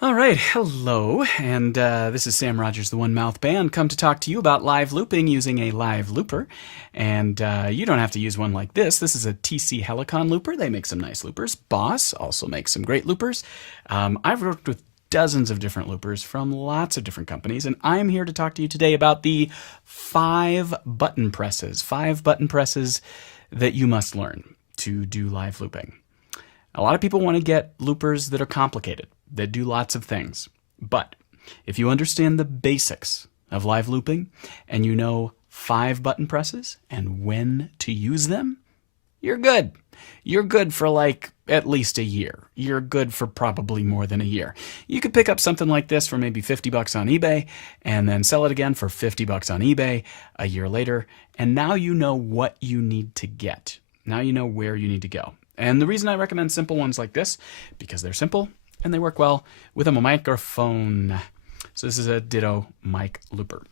All right, hello, and this is Sam Rogers, the One Mouth Band, come to talk to you about live looping using a live looper. And you don't have to use one like this. This is a TC Helicon looper. They make some nice loopers. Boss also makes some great loopers. I've worked with dozens of different loopers from lots of different companies, and I'm here to talk to you today about the 5 button presses. 5 button presses that you must learn to do live looping. A lot of people want to get loopers that are complicated, that do lots of things. But if you understand the basics of live looping and you know 5 button presses and when to use them, you're good. You're good for like at least a year. You're good for probably more than a year. You could pick up something like this for maybe $50 on eBay and then sell it again for $50 on eBay a year later. And now you know what you need to get. Now you know where you need to go. And the reason I recommend simple ones like this, because they're simple and they work well with a microphone. So this is a Ditto mic looper.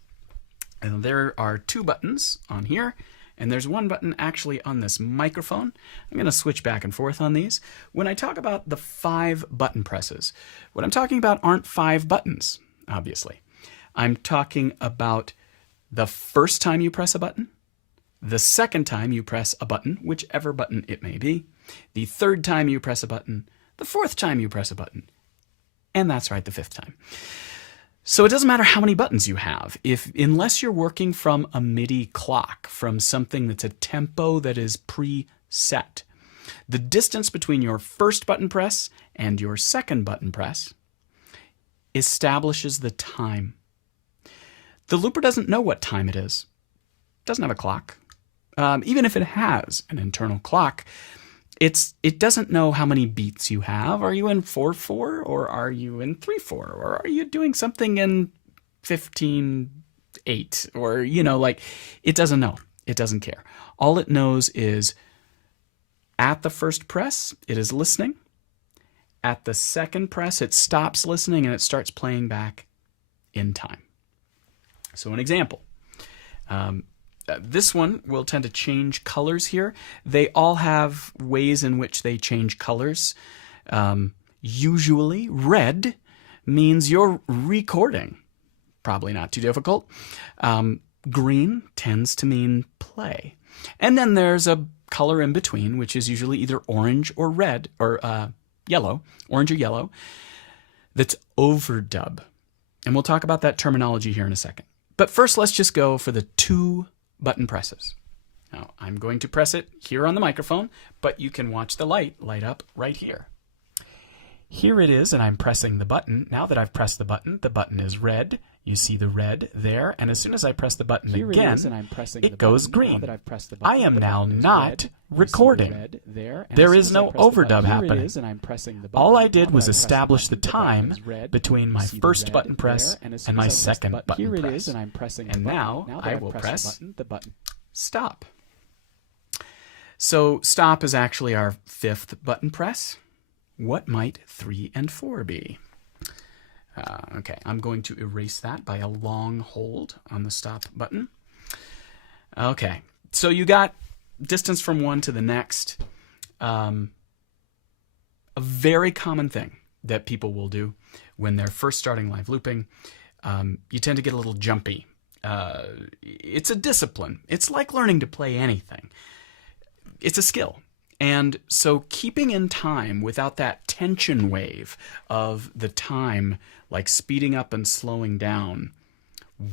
And there are 2 buttons on here, and there's 1 button actually on this microphone. I'm going to switch back and forth on these. When I talk about the 5 button presses, what I'm talking about aren't 5 buttons, obviously. I'm talking about the first time you press a button, the second time you press a button, whichever button it may be, the 3rd time you press a button, the 4th time you press a button, and that's right, the 5th time. So it doesn't matter how many buttons you have, unless you're working from a MIDI clock, from something that's a tempo that is preset. The distance between your first button press and your second button press establishes the time. The looper doesn't know what time it is. It doesn't have a clock. Even if it has an internal clock, it doesn't know how many beats you have. Are you in 4/4 or are you in 3/4 or are you doing something in 15/8 or it doesn't know. It doesn't care. All it knows is at the first press it is listening. At the second press it stops listening and it starts playing back in time. So an example. This one will tend to change colors here. They all have ways in which they change colors. Usually red means you're recording. Probably not too difficult. Green tends to mean play. And then there's a color in between, which is usually either orange or red, or yellow, orange or yellow, that's overdub. And we'll talk about that terminology here in a second. But first, let's just go for the 2 button presses. Now, I'm going to press it here on the microphone, but you can watch the light up right here. Here it is, and I'm pressing the button. Now that I've pressed the button is red. You see the red there, and as soon as I press the button again, it goes green. I am now not recording. There is no overdub happening. All I did was establish the time between my first button press and my second button press. And now I will press stop. So stop is actually our 5th button press. What might 3 and 4 be? Okay, I'm going to erase that by a long hold on the stop button. Okay, so you got distance from one to the next. A very common thing that people will do when they're first starting live looping, you tend to get a little jumpy. It's a discipline. It's like learning to play anything. It's a skill. And so keeping in time without that tension wave of the time, like speeding up and slowing down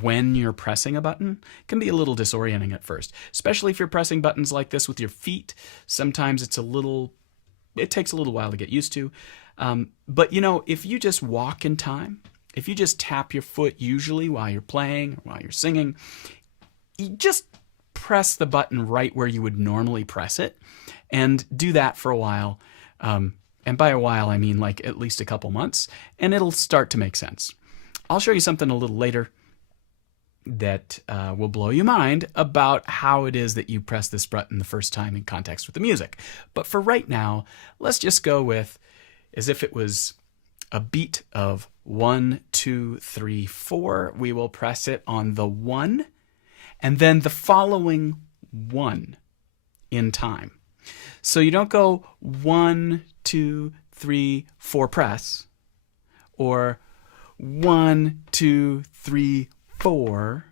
when you're pressing a button, can be a little disorienting at first, especially if you're pressing buttons like this with your feet. Sometimes it takes a little while to get used to. But if you just walk in time, if you just tap your foot usually while you're playing or while you're singing, you just press the button right where you would normally press it. And do that for a while. And by a while, I mean like at least a couple months. And it'll start to make sense. I'll show you something a little later that will blow your mind about how it is that you press this button the first time in context with the music. But for right now, let's just go with as if it was a beat of 1, 2, 3, 4. We will press it on the 1 and then the following 1 in time. So you don't go 1, 2, 3, 4 press, or 1, 2, 3, 4,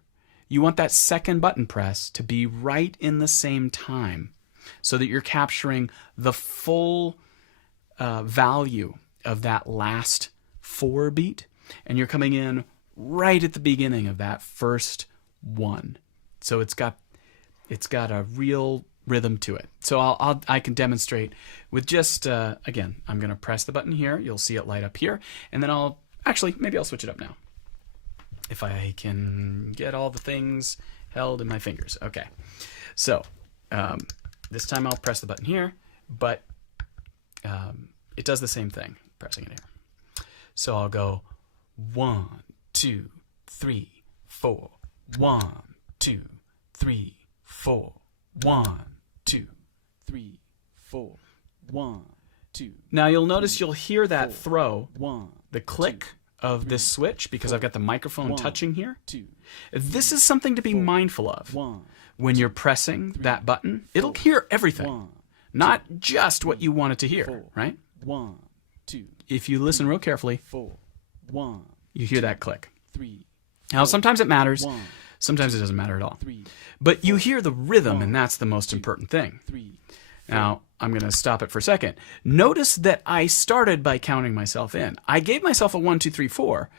you want that second button press to be right in the same time so that you're capturing the full value of that last 4 beat, and you're coming in right at the beginning of that first 1. So it's got a real rhythm to it. So I can demonstrate with just again, I'm going to press the button here. You'll see it light up here, and then maybe I'll switch it up now if I can get all the things held in my fingers. Okay, so this time I'll press the button here, but it does the same thing, pressing it here. So I'll go 1, 2, 3, 4, 1, 2, 3, 4, 1, 2, 3, 4, 1, 2. Now you'll notice you'll hear that throw, the click of this switch, because I've got the microphone touching here. This is something to be mindful of. When you're pressing that button, it'll hear everything, not just what you want it to hear, right? 1, 2. If you listen real carefully, you hear that click. Now sometimes it matters, sometimes it doesn't matter at all. But you hear the rhythm, and that's the most important thing. Now, I'm going to stop it for a second. Notice that I started by counting myself in. I gave myself a 1, 2, 3, 4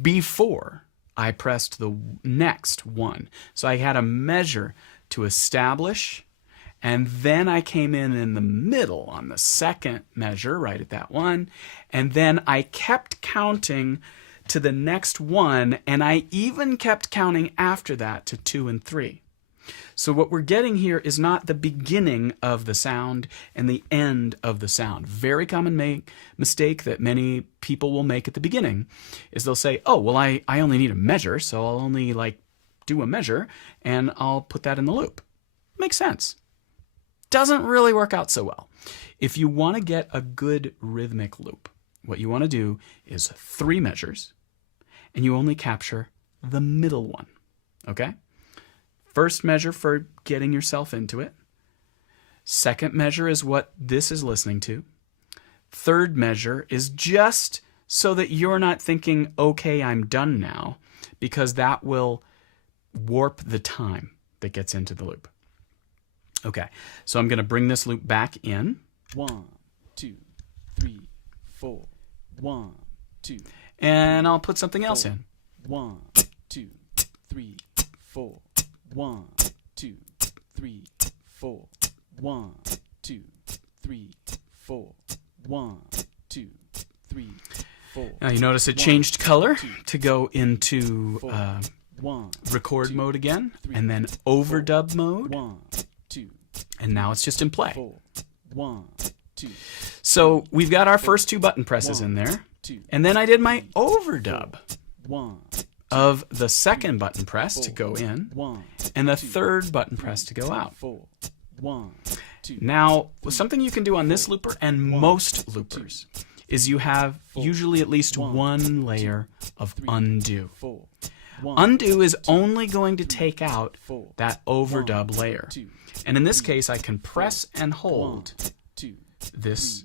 before I pressed the next 1. So I had a measure to establish, and then I came in the middle on the second measure, right at that 1, and then I kept counting to the next 1, and I even kept counting after that to 2 and 3. So what we're getting here is not the beginning of the sound and the end of the sound. Very common mistake that many people will make at the beginning is they'll say, oh, well, I only need a measure, so I'll only do a measure, and I'll put that in the loop. Makes sense. Doesn't really work out so well. If you want to get a good rhythmic loop, what you want to do is 3 measures, and you only capture the middle one, okay? First measure for getting yourself into it. Second measure is what this is listening to. Third measure is just so that you're not thinking, okay, I'm done now, because that will warp the time that gets into the loop. Okay, so I'm going to bring this loop back in. 1, 2, 3, 4, 1, 2. And I'll put something else in. 1, 2, 3, 4. 1, 2, 3, 4. 1, 2, 3, 4. 1, 2, 3, 4. Now you notice it changed color to go into record mode again, and then overdub mode, and now it's just in play. So we've got our first 2 button presses in there, and then I did my overdub of the second button press to go in, and the third button press to go out. Now, something you can do on this looper and most loopers is you have usually at least 1 layer of undo. Undo is only going to take out that overdub layer. And in this case, I can press and hold this,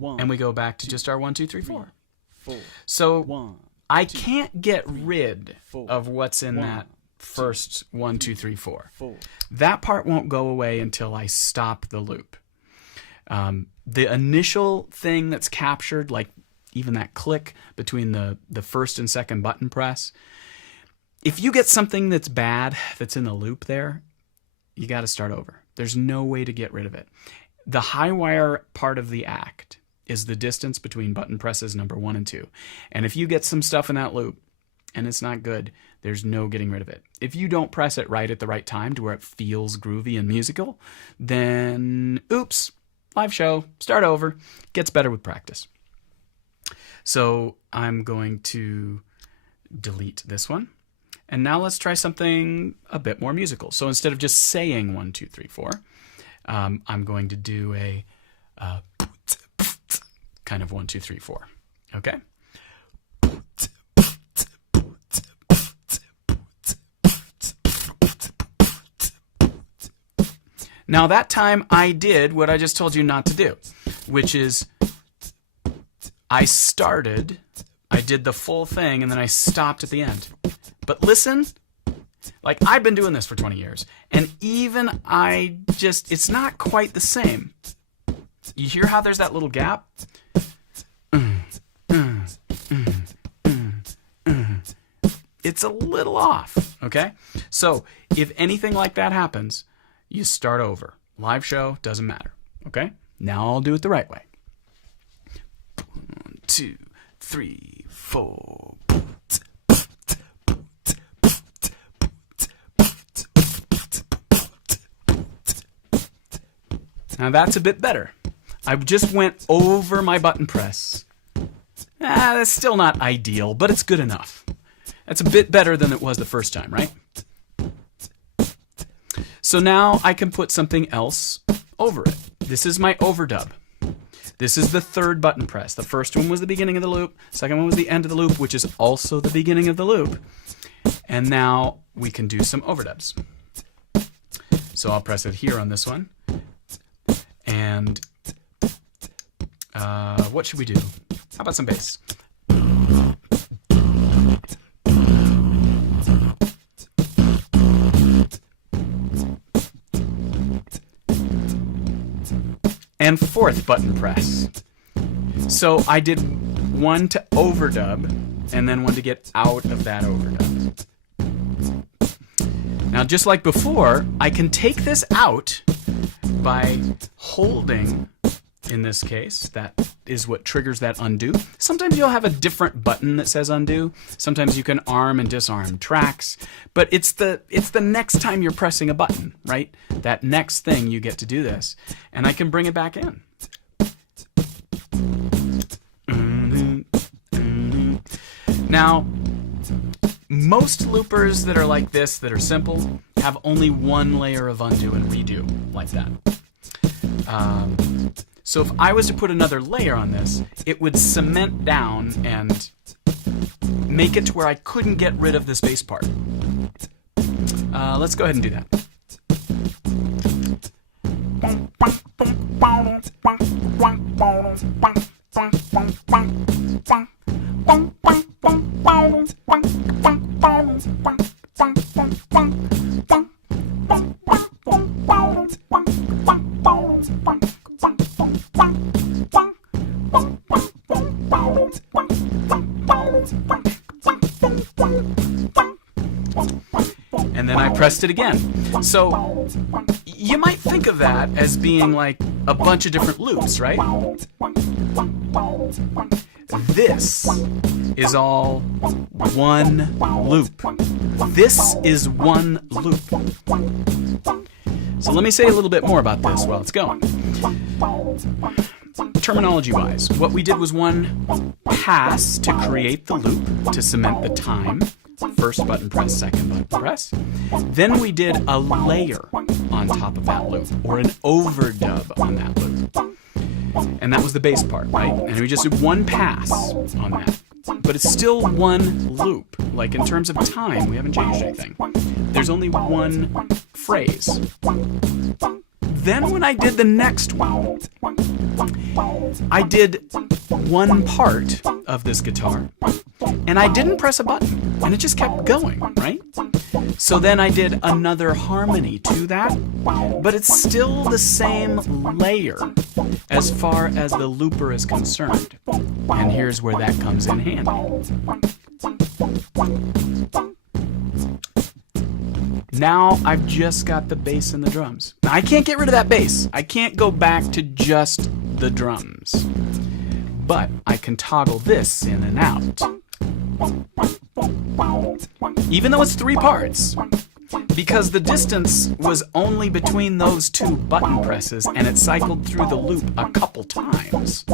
and we go back to just our 1, 2, 3, 4. So I can't get rid of what's in that first 1, 2, 3, 4. That part won't go away until I stop the loop. The initial thing that's captured, like even that click between the first and second button press, if you get something that's bad that's in the loop there, you got to start over. There's no way to get rid of it. The high wire part of the act is the distance between button presses number 1 and 2. And if you get some stuff in that loop and it's not good, there's no getting rid of it. If you don't press it right at the right time to where it feels groovy and musical, then oops, live show, start over. Gets better with practice. So I'm going to delete this one. And now let's try something a bit more musical. So instead of just saying 1, 2, 3, 4, I'm going to do a kind of 1, 2, 3, 4. Okay? Now that time I did what I just told you not to do, which is I did the full thing, and then I stopped at the end. But listen, like I've been doing this for 20 years, and even it's not quite the same. You hear how there's that little gap? It's a little off, okay? So if anything like that happens, you start over. Live show, doesn't matter, okay? Now I'll do it the right way. 1, 2, 3, 4. Now that's a bit better. I just went over my button press. That's still not ideal, but it's good enough. That's a bit better than it was the first time, right? So now I can put something else over it. This is my overdub. This is the third button press. The first one was the beginning of the loop. Second one was the end of the loop, which is also the beginning of the loop. And now we can do some overdubs. So I'll press it here on this one. And what should we do? How about some bass? And fourth button press. So I did one to overdub and then one to get out of that overdub. Now just like before, I can take this out by holding, in this case, that is what triggers that undo. Sometimes you'll have a different button that says undo. Sometimes you can arm and disarm tracks, but it's the next time you're pressing a button, right? That next thing you get to do this, and I can bring it back in. Now, most loopers that are like this, that are simple, have only one layer of undo and redo like that. So if I was to put another layer on this, it would cement down and make it to where I couldn't get rid of this bass part. Let's go ahead and do that. And then I pressed it again. So you might think of that as being like a bunch of different loops, right? This is all one loop. This is one loop. So let me say a little bit more about this while it's going. Terminology-wise, what we did was one pass to create the loop, to cement the time. First button press, second button press. Then we did a layer on top of that loop, or an overdub on that loop. And that was the bass part, right? And we just did one pass on that. But it's still one loop. Like in terms of time, we haven't changed anything. There's only one phrase. Then when I did the next one, I did one part of this guitar, and I didn't press a button, and it just kept going, right? So then I did another harmony to that, but it's still the same layer as far as the looper is concerned. And here's where that comes in handy. Now I've just got the bass and the drums. Now, I can't get rid of that bass. I can't go back to just the drums. But I can toggle this in and out. Even though it's three parts. Because the distance was only between those two button presses and it cycled through the loop a couple times.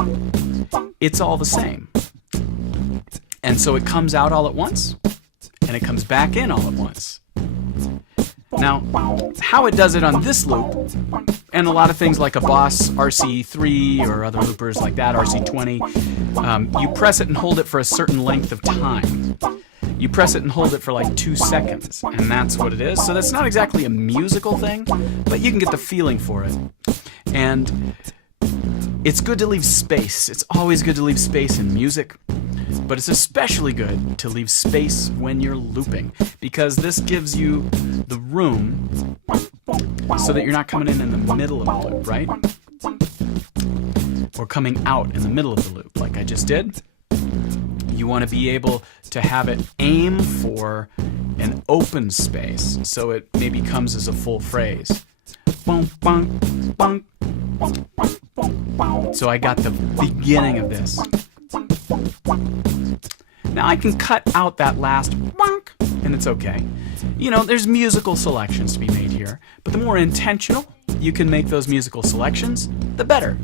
It's all the same. And so it comes out all at once, and it comes back in all at once. Now, how it does it on this loop, and a lot of things like a Boss RC3 or other loopers like that, RC20, you press it and hold it for a certain length of time. You press it and hold it for like 2 seconds, and that's what it is. So that's not exactly a musical thing, but you can get the feeling for it. And It's good to leave space. It's always good to leave space in music, but it's especially good to leave space when you're looping, because this gives you the room so that you're not coming in the middle of the loop, right? Or coming out in the middle of the loop like I just did. You want to be able to have it aim for an open space so it maybe comes as a full phrase. So I got the beginning of this. Now I can cut out that last and it's okay. You know, there's musical selections to be made here, but the more intentional you can make those musical selections, the better.